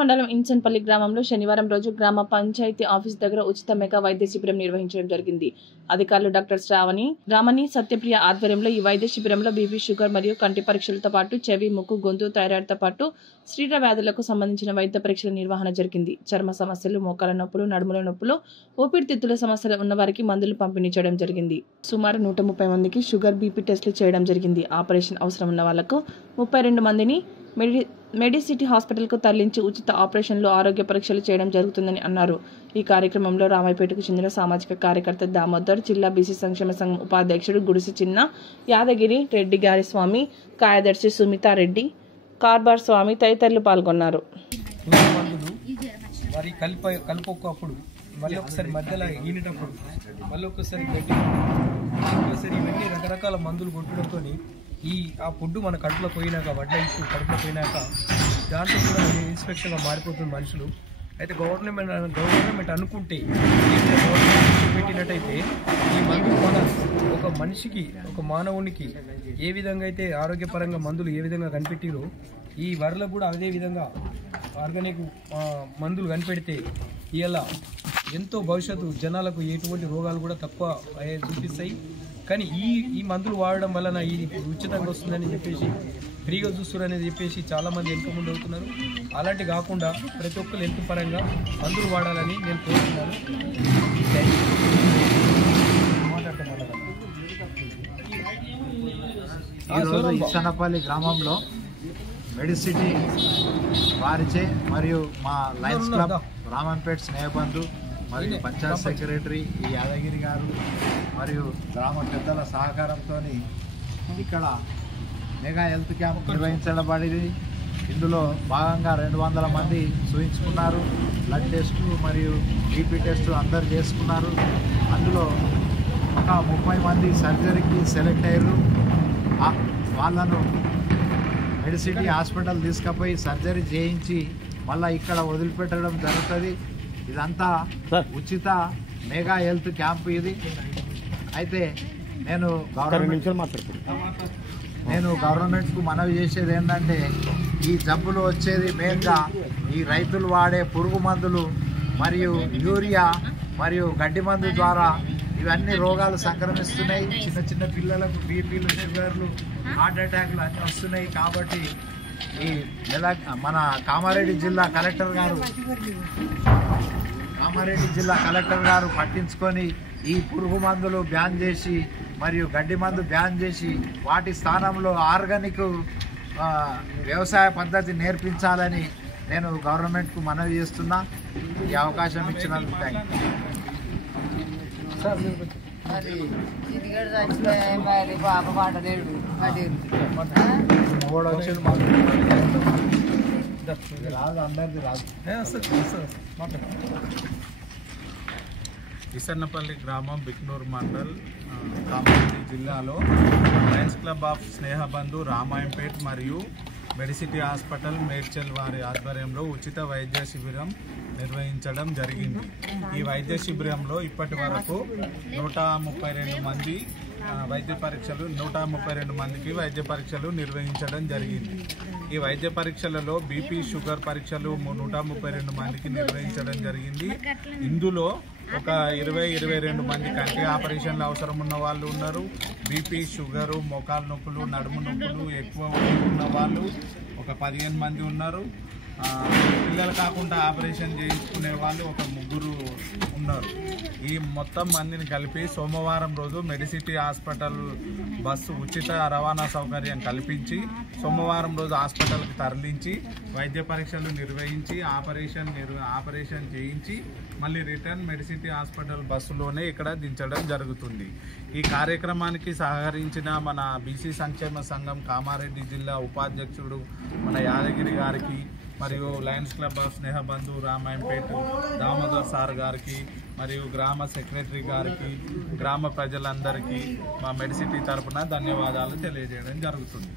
మండలం ఇన్సన్పల్లి గ్రామంలో శనివారం రోజు గ్రామ పంచాయతీ ఆఫీస్ దగ్గర ఉచిత మెగా వైద్య శిబిరం నిర్వహించడం జరిగింది. అధికారులు డాక్టర్ రామణి సత్యప్రియ ఆధ్వర్యంలో ఈ వైద్య శిబిరంలో బీపీ, షుగర్ మరియు కంటి పరీక్షలతో పాటు చెవి, ముక్కు, గొంతు, థైరాయిడ్ తో పాటు శరీర వ్యాధులకు సంబంధించిన వైద్య పరీక్షల నిర్వహణ జరిగింది. చర్మ సమస్యలు, మోకాల నొప్పులు, నడుముల నొప్పులు, ఊపిరితిత్తుల సమస్యలు ఉన్న వారికి మందులు పంపిణీ చేయడం జరిగింది. సుమారు 130 మందికి షుగర్, బీపీ టెస్టులు చేయడం జరిగింది. ఆపరేషన్ అవసరం ఉన్న వాళ్లకు 32 మందిని మెడిసిటీ హాస్పిటల్ కు తరలించి ఉచిత ఆపరేషన్లు, ఆరోగ్య పరీక్షలు చేయడం జరుగుతుందని అన్నారు. ఈ కార్యక్రమంలో రామాయపేటకు చెందిన సామాజిక కార్యకర్త దామోదర్, జిల్లా బీసీ సంక్షేమ సంఘం ఉపాధ్యక్షుడు గుడిసి చిన్న, యాదగిరి రెడ్డి గారి స్వామి, కార్యదర్శి సుమితారెడ్డి, కార్బార్ స్వామి తదితరులు పాల్గొన్నారు. మళ్ళీ ఒకసారి మధ్యలో ఈనేటప్పుడు మళ్ళీ ఒకసారి ఇవన్నీ రకరకాల మందులు కొట్టడంతో ఆ ఫుడ్ మన కడుపులో పోయినాక వడ్ల ఇష్యూ కడుపులో పోయినాక దాంట్లో కూడా ఇన్స్పెక్షన్గా మారిపోతుంది మనుషులు. అయితే గవర్నమెంట్ అనుకుంటే పెట్టినట్టయితే ఈ మందులు మన ఒక మనిషికి, ఒక మానవునికి ఏ విధంగా అయితే ఆరోగ్యపరంగా మందులు ఏ విధంగా కనిపెట్టిరో ఈ వరలకు కూడా అదే విధంగా ఆర్గానిక్ మందులు కనిపెడితే ఇలా ఎంతో భవిష్యత్తు జనాలకు ఎటువంటి రోగాలు కూడా తక్కువ చూపిస్తాయి. కానీ ఈ మందులు వాడడం వలన ఇది ఉచితంగా వస్తుందని చెప్పేసి, ఫ్రీగా చూస్తున్నారని చెప్పేసి చాలామంది వెనుక ముందు అవుతున్నారు. అలాంటి కాకుండా ప్రతి ఒక్కరు హెల్త్ పరంగా మందులు వాడాలని నేను కోరుతున్నాను. ఈరోజు ఇన్సన్పల్లి గ్రామంలో మెడిసిటీ వారిచే మరియు మా లయన్స్ క్లబ్ రామంపేట్ స్నేహబంధు మరియు పంచాయత్ సెక్రటరీ ఈ యాదగిరి గారు మరియు గ్రామ పెద్దల సహకారంతో ఇక్కడ మెగా హెల్త్ క్యాంప్ నిర్వహించబడింది. ఇందులో భాగంగా 200 మంది చూయించుకున్నారు. బ్లడ్ టెస్టు మరియు బీపీ టెస్టు అందరు చేసుకున్నారు. అందులో ఒక 30 మంది సర్జరీకి సెలెక్ట్ అయ్యారు. వాళ్ళను మెడిసిటీ హాస్పిటల్ తీసుకుపోయి సర్జరీ చేయించి మళ్ళీ ఇక్కడ వదిలిపెట్టడం జరుగుతుంది. ఇదంతా ఉచిత మెగా హెల్త్ క్యాంప్ ఇది. అయితే నేను గవర్నమెంట్కు మనవి చేసేది ఏంటంటే, ఈ జబ్బులు వచ్చేది మెయిన్గా ఈ రైతులు వాడే పురుగు మందులు మరియు యూరియా మరియు గడ్డి మందు ద్వారా ఇవన్నీ రోగాలు సంక్రమిస్తున్నాయి. చిన్న చిన్న పిల్లలకు బీపీలు, షుగర్లు, హార్ట్ అటాక్లు అన్నీ వస్తున్నాయి. కాబట్టి మన కామారెడ్డి జిల్లా కలెక్టర్ గారు పట్టించుకొని ఈ పురుగు మందులు బ్యాన్ చేసి మరియు గడ్డి మందు బ్యాన్ చేసి వాటి స్థానంలో ఆర్గానిక్ వ్యవసాయ పద్ధతి నేర్పించాలని నేను గవర్నమెంట్కు మనవి చేస్తున్నా. ఈ అవకాశం ఇచ్చినందుకు థ్యాంక్ ఇసన్నపల్లి గ్రామం, బిక్నూర్ మండల్, కామారెడ్డి జిల్లాలో Lions club of Snehabandhu Ramayampet మరియు మెడిసిటీ హాస్పిటల్ మేడ్చల్ వారి ఆధ్వర్యంలో ఉచిత వైద్య శిబిరం నిర్వహించడం జరిగింది. ఈ వైద్య శిబిరంలో ఇప్పటి వరకు 132 మంది వైద్య పరీక్షలు 132 మందికి వైద్య పరీక్షలు నిర్వహించడం జరిగింది. ఈ వైద్య పరీక్షలలో బీపీ, షుగర్ పరీక్షలు 132 మందికి నిర్వహించడం జరిగింది. ఇందులో ఒక 22 మంది కంటి ఆపరేషన్లు అవసరం ఉన్న వాళ్ళు ఉన్నారు. బీపీ, షుగరు, మోకాలు నొప్పులు, నడుము నొప్పులు ఎక్కువ ఉన్న వాళ్ళు ఒక 15 మంది ఉన్నారు. పిల్లలు కాకుండా ఆపరేషన్ చేయించుకునే వాళ్ళు ఒక 3 ఉన్నారు. ఈ మొత్తం మందిని కలిపి సోమవారం రోజు మెడిసిటీ హాస్పిటల్ బస్సు ఉచిత రవాణా సౌకర్యం కల్పించి సోమవారం రోజు హాస్పిటల్కి తరలించి వైద్య పరీక్షలు నిర్వహించి ఆపరేషన్ చేయించి మళ్ళీ రిటర్న్ మెడిసిటీ హాస్పిటల్ బస్సులోనే ఇక్కడ దించడం జరుగుతుంది. ఈ కార్యక్రమానికి సహకరించిన మన బీసీ సంక్షేమ సంఘం కామారెడ్డి జిల్లా ఉపాధ్యక్షుడు మన యాదగిరి గారికి మరియు Lions club of Snehabandhu Ramayampet Damodar sir గారికి మరియు గ్రామ సెక్రటరీ గారికి, గ్రామ ప్రజలందరికీ మా మెడిసిటీ తరఫున ధన్యవాదాలు తెలియజేయడం జరుగుతుంది.